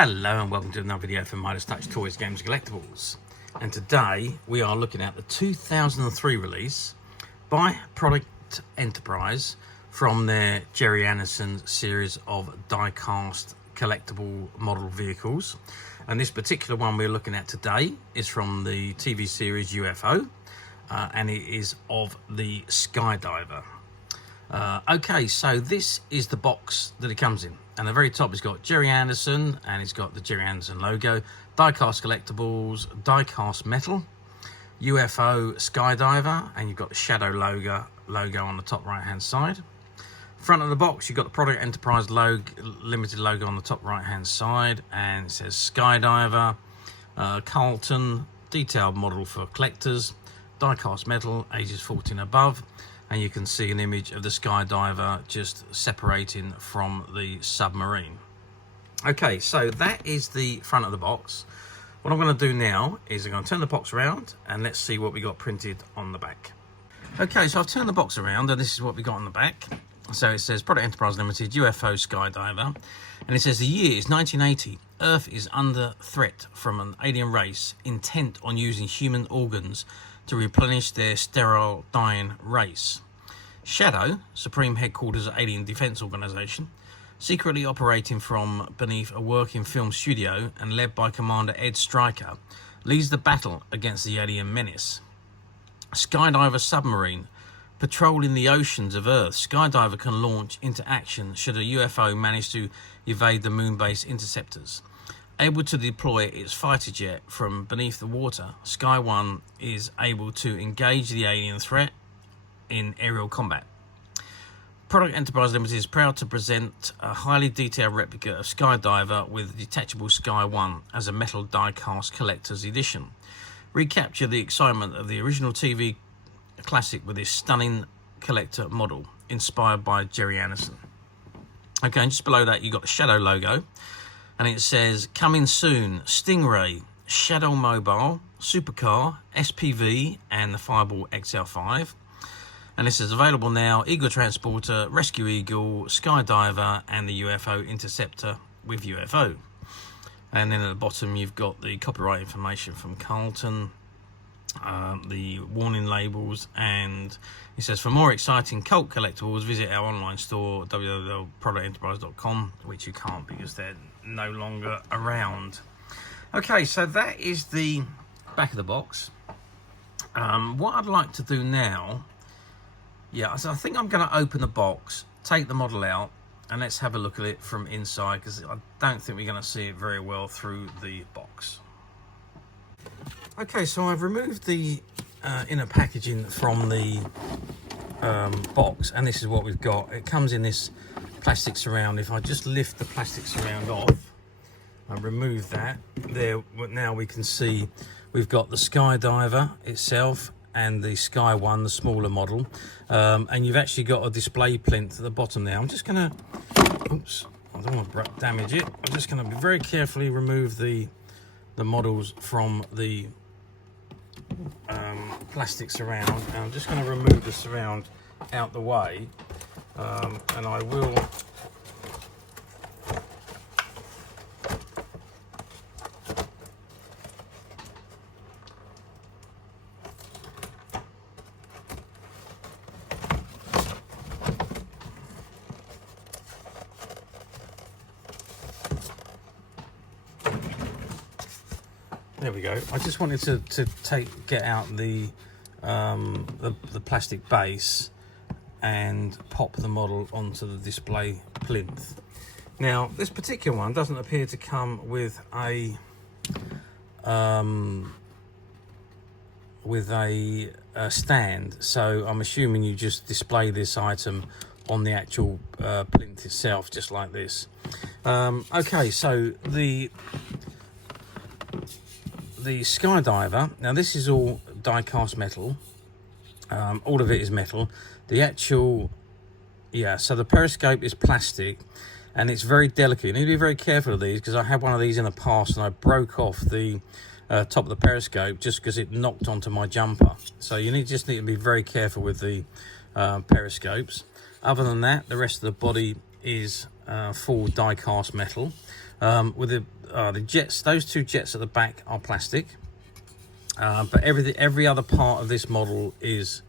Hello and welcome to another video from Midas Touch Toys, Games and Collectibles. And today we are looking at the 2003 release by Product Enterprise from their Gerry Andersons series of die-cast collectible model vehicles. And this particular one we're looking at today is from the TV series UFO, and it is of the Skydiver. Okay, so this is the box that it comes in. And at the very top it's got Gerry Anderson, and it's got the Gerry Anderson logo, Diecast Collectibles, Diecast Metal, UFO Skydiver, and you've got the S.H.A.D.O logo on the top right hand side. Front of the box you've got the Product Enterprise limited logo on the top right hand side, and it says Skydiver, Carlton, detailed model for collectors, Diecast Metal, ages 14 and above. And you can see an image of the Skydiver just separating from the submarine. Okay, so that is the front of the box. What I'm going to do now is I'm going to turn the box around and let's see what we got printed on the back. Okay, so I've turned the box around and this is what we got on the back. So it says Product Enterprise Limited, UFO Skydiver. And it says the year is 1980. Earth is under threat from an alien race intent on using human organs to replenish their sterile dying race. S.H.A.D.O, Supreme Headquarters of Alien Defense Organization, secretly operating from beneath a working film studio and led by Commander Ed Straker, leads the battle against the alien menace. Skydiver Submarine, patrolling the oceans of Earth, Skydiver can launch into action should a UFO manage to evade the Moonbase Interceptors. Able to deploy its fighter jet from beneath the water, Sky 1 is able to engage the alien threat in aerial combat. Product Enterprise Limited is proud to present a highly detailed replica of Skydiver with Detachable Sky 1 as a metal die-cast collector's edition. Recapture the excitement of the original TV classic with this stunning collector model, inspired by Gerry Anderson. Okay, and just below that you've got the S.H.A.D.O logo. And it says, coming soon, Stingray, S.H.A.D.O Mobile, Supercar, SPV, and the Fireball XL5. And this is available now, Eagle Transporter, Rescue Eagle, Skydiver, and the UFO Interceptor with UFO. And then at the bottom, you've got the copyright information from Carlton, the warning labels, and it says, for more exciting cult collectibles, visit our online store, www.productenterprise.com, which you can't because they're no longer around. Okay, so that is the back of the box. What I'd like to do now, so I think I'm going to open the box, take the model out, and let's have a look at it from inside, because I don't think we're going to see it very well through the box. Okay, so I've removed the inner packaging from the box, and this is what we've got. It comes in this plastic surround. If I just lift the plastic surround off, I remove that. There, now we can see we've got the Skydiver itself and the Sky 1, the smaller model, and you've actually got a display plinth at the bottom there. I'm just gonna, oops, I don't want to damage it. I'm just gonna very carefully remove the models from the plastic surround, and I'm just going to remove the surround out the way, and I will there we go. I just wanted to get out the plastic base and pop the model onto the display plinth. Now, this particular one doesn't appear to come with a stand, so I'm assuming you just display this item on the actual plinth itself, just like this. Okay, so the Skydiver, now this is all die-cast metal, all of it is metal. The actual, so the periscope is plastic, and it's very delicate. You need to be very careful of these, because I had one of these in the past and I broke off the top of the periscope just because it knocked onto my jumper. So you just need to be very careful with the periscopes. Other than that, the rest of the body is full die-cast metal. with the jets. Those two jets at the back are plastic, but every other part of this model is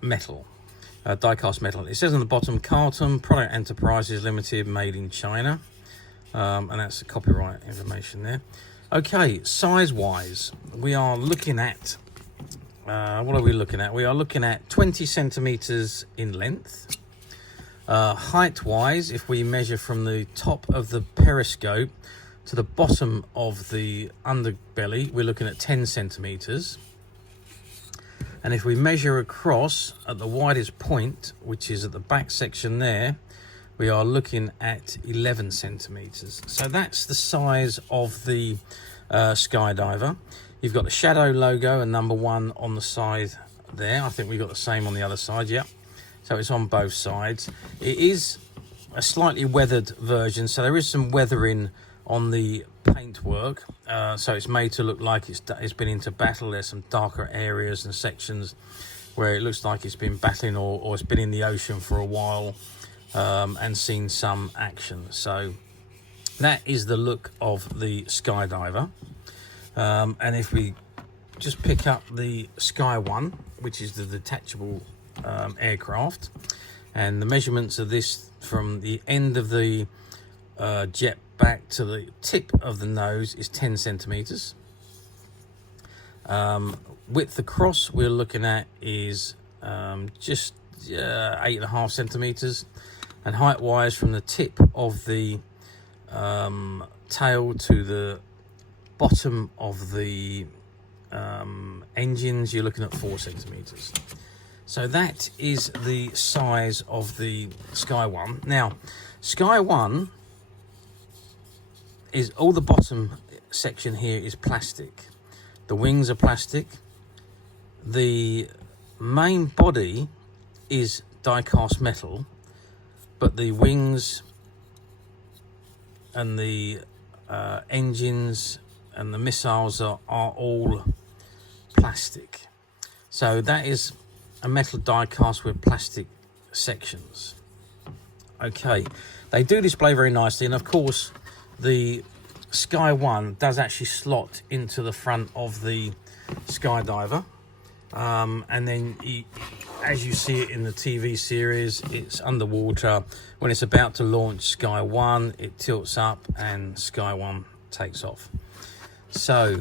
metal, die-cast metal. It says on the bottom, Carlton Product Enterprises Limited, made in China, and that's the copyright information there. Okay, size-wise, we are looking at what are we looking at? We are looking at 20 centimeters in length. Height-wise, if we measure from the top of the periscope to the bottom of the underbelly, we're looking at 10 centimeters. And if we measure across at the widest point, which is at the back section there, we are looking at 11 centimeters. So that's the size of the Skydiver. You've got the S.H.A.D.O logo and number 1 on the side there. I think we've got the same on the other side, yeah. So it's on both sides. It is a slightly weathered version, so there is some weathering on the paintwork. So it's made to look like it's been into battle. There's some darker areas and sections where it looks like it's been battling or it's been in the ocean for a while and seen some action. So that is the look of the Skydiver. And if we just pick up the Sky One, which is the detachable aircraft, and the measurements of this from the end of the jet back to the tip of the nose is 10 centimeters. Width across we're looking at is just 8.5 centimeters, and height wise from the tip of the tail to the bottom of the engines, you're looking at 4 centimeters. So that is the size of the Sky One. Now, Sky One is all the bottom section here is plastic. The wings are plastic. The main body is die-cast metal, but the wings and the engines and the missiles are all plastic. So that is a metal die cast with plastic sections. Okay, they do display very nicely, and of course the Sky One does actually slot into the front of the Skydiver, and then as you see it in the TV series, it's underwater. When it's about to launch Sky One, it tilts up and Sky One takes off. So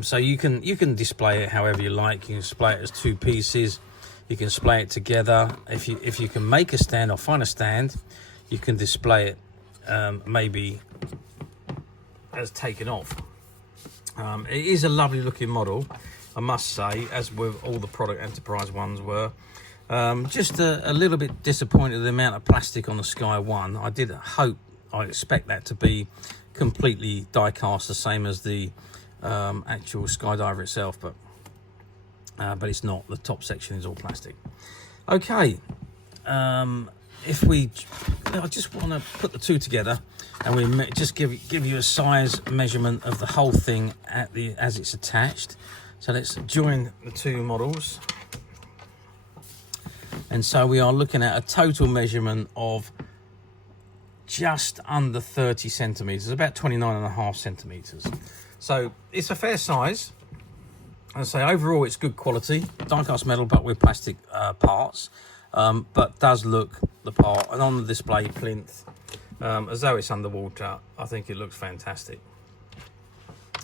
so you can display it however you like. You can display it as 2 pieces. You can display it together. If you can make a stand or find a stand, you can display it maybe as taken off. It is a lovely looking model, I must say, as with all the Product Enterprise ones were. Just a little bit disappointed with the amount of plastic on the Sky One. I expect that to be completely die cast, the same as the actual Skydiver itself, but it's not. The top section is all plastic. Okay, if we, I just want to put the two together, and we just give you a size measurement of the whole thing as it's attached. So let's join the two models, and so we are looking at a total measurement of just under 30 centimeters, about 29.5 centimeters. So it's a fair size. I'd say overall it's good quality, die-cast metal but with plastic parts, but does look the part. And on the display plinth, as though it's underwater, I think it looks fantastic.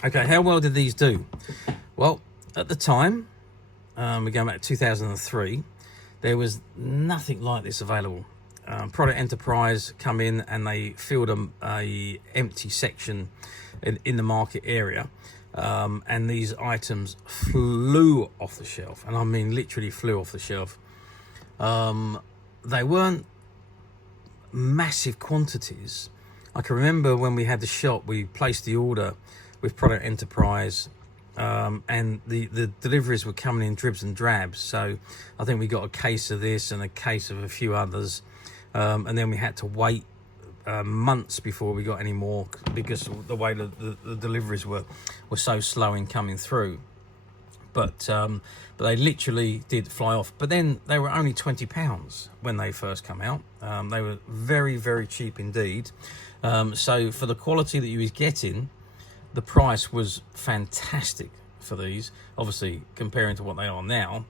Okay, how well did these do? Well, at the time, we're going back to 2003, there was nothing like this available. Product Enterprise come in and they filled a empty section in the market area, and these items flew off the shelf, and I mean literally flew off the shelf. They weren't massive quantities. I can remember when we had the shop, we placed the order with Product Enterprise, and the deliveries were coming in dribs and drabs. So I think we got a case of this and a case of a few others, and then we had to wait months before we got any more, because the way the deliveries were so slow in coming through. But they literally did fly off. But then they were only £20 when they first come out. They were very, very cheap indeed. So for the quality that you was getting, the price was fantastic for these. Obviously, comparing to what they are now,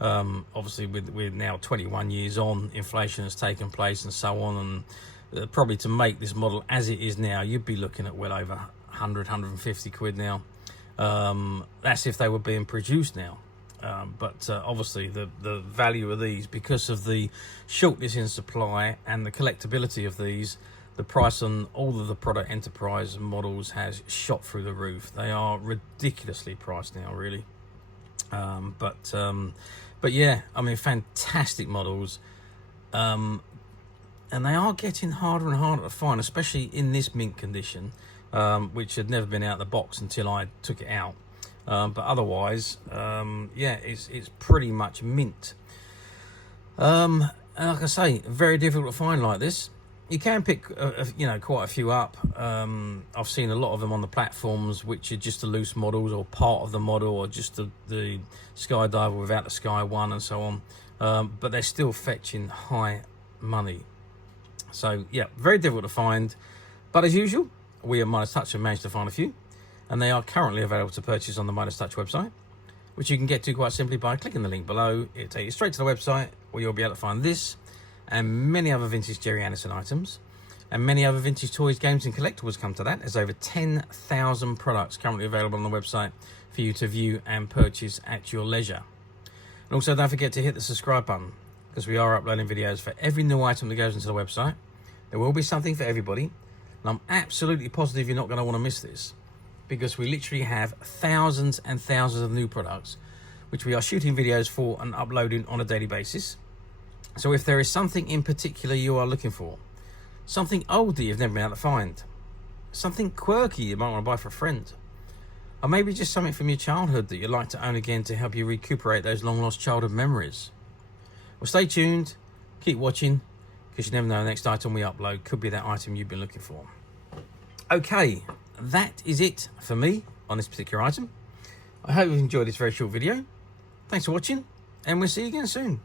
obviously we're now 21 years on, inflation has taken place and so on, and probably to make this model as it is now, you'd be looking at well over 100, 150 quid now. That's if they were being produced now. But obviously the value of these, because of the shortness in supply and the collectability of these, the price on all of the product enterprise models has shot through the roof. They are ridiculously priced now, really. But yeah, I mean, fantastic models. And they are getting harder and harder to find, especially in this mint condition, which had never been out of the box until I took it out. But otherwise, yeah, it's pretty much mint. And like I say, very difficult to find like this. You can pick, you know, quite a few up. I've seen a lot of them on the platforms, which are just the loose models or part of the model, or just the Skydiver without the Sky One and so on. But they're still fetching high money. So yeah, very difficult to find. But as usual, we at Midas Touch have managed to find a few, and they are currently available to purchase on the Midas Touch website, which you can get to quite simply by clicking the link below. It'll take you straight to the website, where you'll be able to find this and many other vintage Gerry Anderson items, and many other vintage toys, games and collectibles come to that. There's over 10,000 products currently available on the website for you to view and purchase at your leisure. And also don't forget to hit the subscribe button, because we are uploading videos for every new item that goes into the website. There will be something for everybody, and I'm absolutely positive you're not going to want to miss this, because we literally have thousands and thousands of new products which we are shooting videos for and uploading on a daily basis. So if there is something in particular you are looking for, something old that you've never been able to find, something quirky you might want to buy for a friend, or maybe just something from your childhood that you'd like to own again to help you recuperate those long lost childhood memories, well, stay tuned, keep watching, because you never know, the next item we upload could be that item you've been looking for. Okay, that is it for me on this particular item. I hope you've enjoyed this very short video. Thanks for watching, and we'll see you again soon.